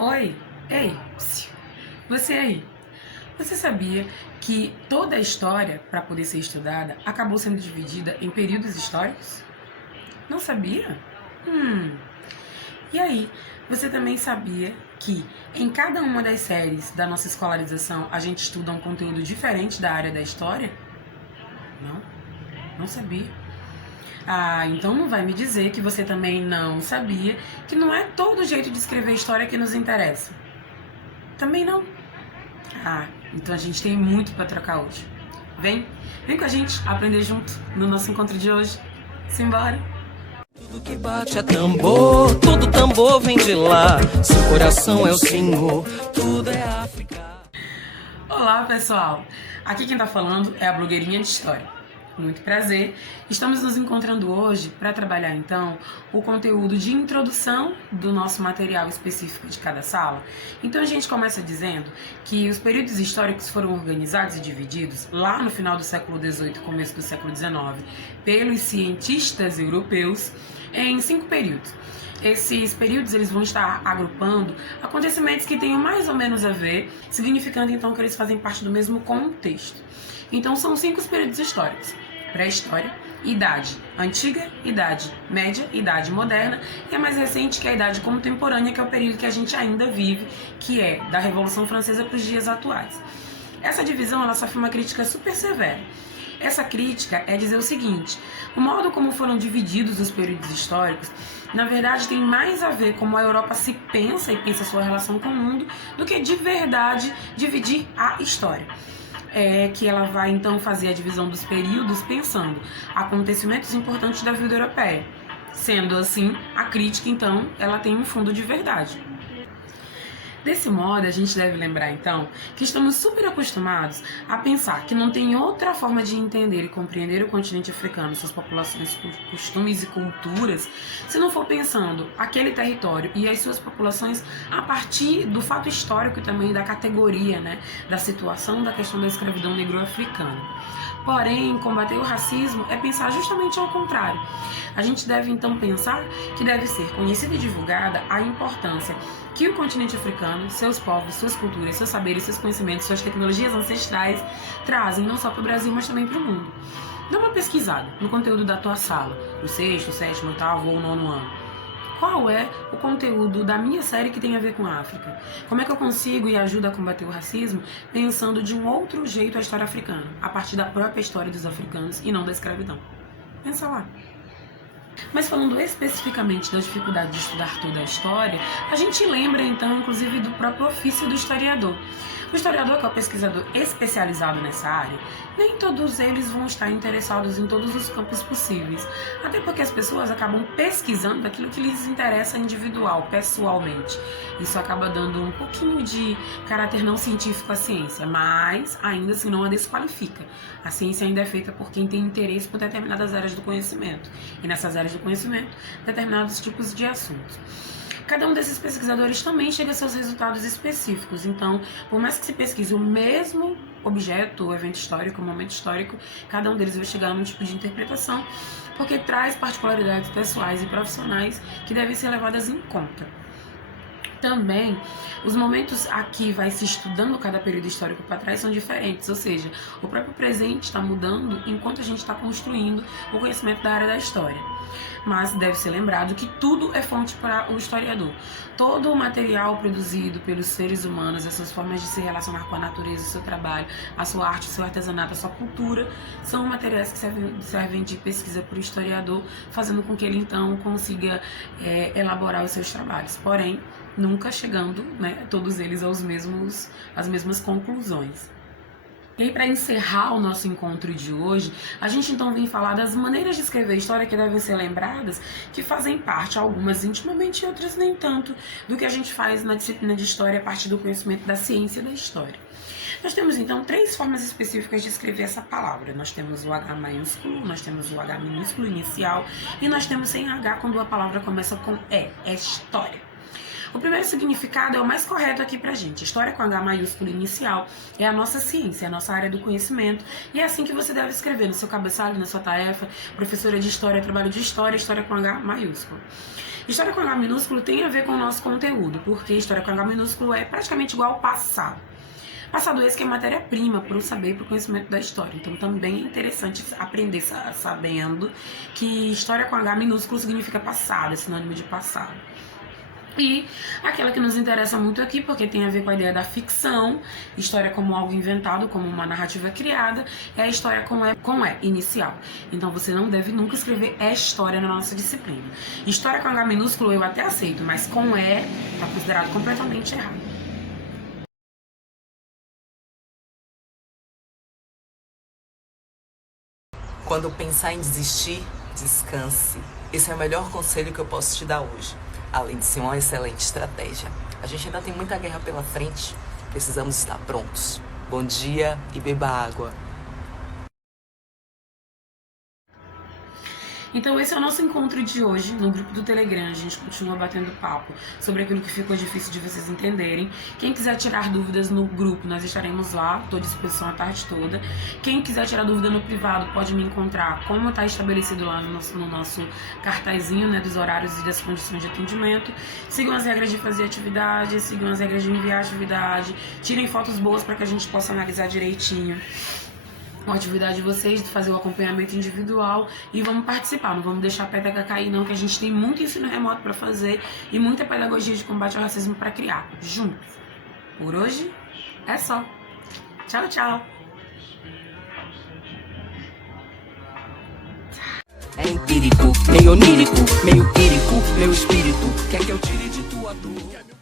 Oi, ei, psiu. Você aí. Você sabia que toda a história, para poder ser estudada, acabou sendo dividida em períodos históricos? Não sabia? Hum. E aí, você também sabia que em cada uma das séries da nossa escolarização a gente estuda um conteúdo diferente da área da história? Não? Não sabia. Ah, então não vai me dizer que você também não sabia que não é todo jeito de escrever história que nos interessa. Também não. Ah, então a gente tem muito para trocar hoje. Vem com a gente aprender junto no nosso encontro de hoje. Simbora! Tudo que bate é tambor, todo tambor vem de lá. Seu coração é o Senhor, tudo é África. Olá, pessoal! Aqui quem tá falando é a blogueirinha de história. Muito prazer. Estamos nos encontrando hoje para trabalhar então o conteúdo de introdução do nosso material específico de cada sala. Então a gente começa dizendo que os períodos históricos foram organizados e divididos lá no final do século XVIII, começo do século XIX, pelos cientistas europeus em 5 períodos. Esses períodos eles vão estar agrupando acontecimentos que tenham mais ou menos a ver, significando então que eles fazem parte do mesmo contexto. Então são 5 períodos históricos: pré-história, idade antiga, idade média, idade moderna e a mais recente, que é a idade contemporânea, que é o período que a gente ainda vive, que é da Revolução Francesa para os dias atuais. Essa divisão ela sofre uma crítica super severa. Essa crítica é dizer o seguinte: o modo como foram divididos os períodos históricos, na verdade, tem mais a ver como a Europa se pensa e pensa a sua relação com o mundo, do que de verdade dividir a história. É que ela vai então fazer a divisão dos períodos pensando acontecimentos importantes da vida europeia. Sendo assim, a crítica então ela tem um fundo de verdade. Desse modo, a gente deve lembrar então que estamos super acostumados a pensar que não tem outra forma de entender e compreender o continente africano, suas populações, costumes e culturas, se não for pensando aquele território e as suas populações a partir do fato histórico e também da categoria, né, da situação da questão da escravidão negro-africana. Porém, combater o racismo é pensar justamente ao contrário. A gente deve então pensar que deve ser conhecida e divulgada a importância que o continente africano, seus povos, suas culturas, seus saberes, seus conhecimentos, suas tecnologias ancestrais trazem não só para o Brasil, mas também para o mundo. Dá uma pesquisada no conteúdo da tua sala, do sexto, sétimo, oitavo ou nono ano. Qual é o conteúdo da minha série que tem a ver com a África? Como é que eu consigo e ajudo a combater o racismo pensando de um outro jeito a história africana, a partir da própria história dos africanos e não da escravidão? Pensa lá. Mas falando especificamente da dificuldade de estudar toda a história, a gente lembra então inclusive do próprio ofício do historiador. O historiador, que é o pesquisador especializado nessa área, nem todos eles vão estar interessados em todos os campos possíveis, até porque as pessoas acabam pesquisando aquilo que lhes interessa individual, pessoalmente. Isso acaba dando um pouquinho de caráter não científico à ciência, mas ainda assim não a desqualifica. A ciência ainda é feita por quem tem interesse por determinadas áreas do conhecimento, e nessas áreas do conhecimento, determinados tipos de assuntos. Cada um desses pesquisadores também chega a seus resultados específicos. Então, por mais que se pesquise o mesmo objeto, o evento histórico, o momento histórico, cada um deles vai chegar a um tipo de interpretação, porque traz particularidades pessoais e profissionais que devem ser levadas em conta. Também, os momentos aqui vai se estudando cada período histórico para trás são diferentes, ou seja, o próprio presente está mudando enquanto a gente está construindo o conhecimento da área da história. Mas deve ser lembrado que tudo é fonte para o historiador. Todo o material produzido pelos seres humanos, as suas formas de se relacionar com a natureza, o seu trabalho, a sua arte, o seu artesanato, a sua cultura, são materiais que servem de pesquisa para o historiador, fazendo com que ele então consiga elaborar os seus trabalhos. Porém, nunca chegando, né, todos eles às mesmas conclusões. E aí, para encerrar o nosso encontro de hoje, a gente então vem falar das maneiras de escrever história que devem ser lembradas, que fazem parte, algumas intimamente e outras nem tanto, do que a gente faz na disciplina de história a partir do conhecimento da ciência da história. Nós temos então 3 formas específicas de escrever essa palavra. Nós temos o H maiúsculo, nós temos o H minúsculo inicial e nós temos sem H quando a palavra começa com E, é história. O primeiro significado é o mais correto aqui pra gente. História com H maiúsculo inicial é a nossa ciência, é a nossa área do conhecimento, e é assim que você deve escrever no seu cabeçalho, na sua tarefa. Professora de história, trabalho de história, história com H maiúsculo. História com H minúsculo tem a ver com o nosso conteúdo, porque história com H minúsculo é praticamente igual ao passado. Passado esse que é matéria-prima para o saber e para o conhecimento da história. Então também é interessante aprender sabendo que história com H minúsculo significa passado, é sinônimo de passado. E aquela que nos interessa muito aqui, porque tem a ver com a ideia da ficção, história como algo inventado, como uma narrativa criada, é a história com E inicial. Então você não deve nunca escrever história na nossa disciplina. História com H minúsculo eu até aceito, mas com E está considerado completamente errado. Quando pensar em desistir, descanse. Esse é o melhor conselho que eu posso te dar hoje, além de ser uma excelente estratégia. A gente ainda tem muita guerra pela frente, precisamos estar prontos. Bom dia e beba água. Então esse é o nosso encontro de hoje no grupo do Telegram. A gente continua batendo papo sobre aquilo que ficou difícil de vocês entenderem. Quem quiser tirar dúvidas no grupo, nós estaremos lá, estou à disposição a tarde toda. Quem quiser tirar dúvida no privado pode me encontrar, como está estabelecido lá no nosso cartazinho, né, dos horários e das condições de atendimento. Sigam as regras de fazer atividade, sigam as regras de enviar atividade, tirem fotos boas para que a gente possa analisar direitinho a atividade de vocês, de fazer o acompanhamento individual, e vamos participar, não vamos deixar a peteca cair não, que a gente tem muito ensino remoto para fazer e muita pedagogia de combate ao racismo para criar, juntos. Por hoje, é só. Tchau, tchau! É empírico, meio onírico, meio quírico, meu espírito quer que eu tire de tua dor.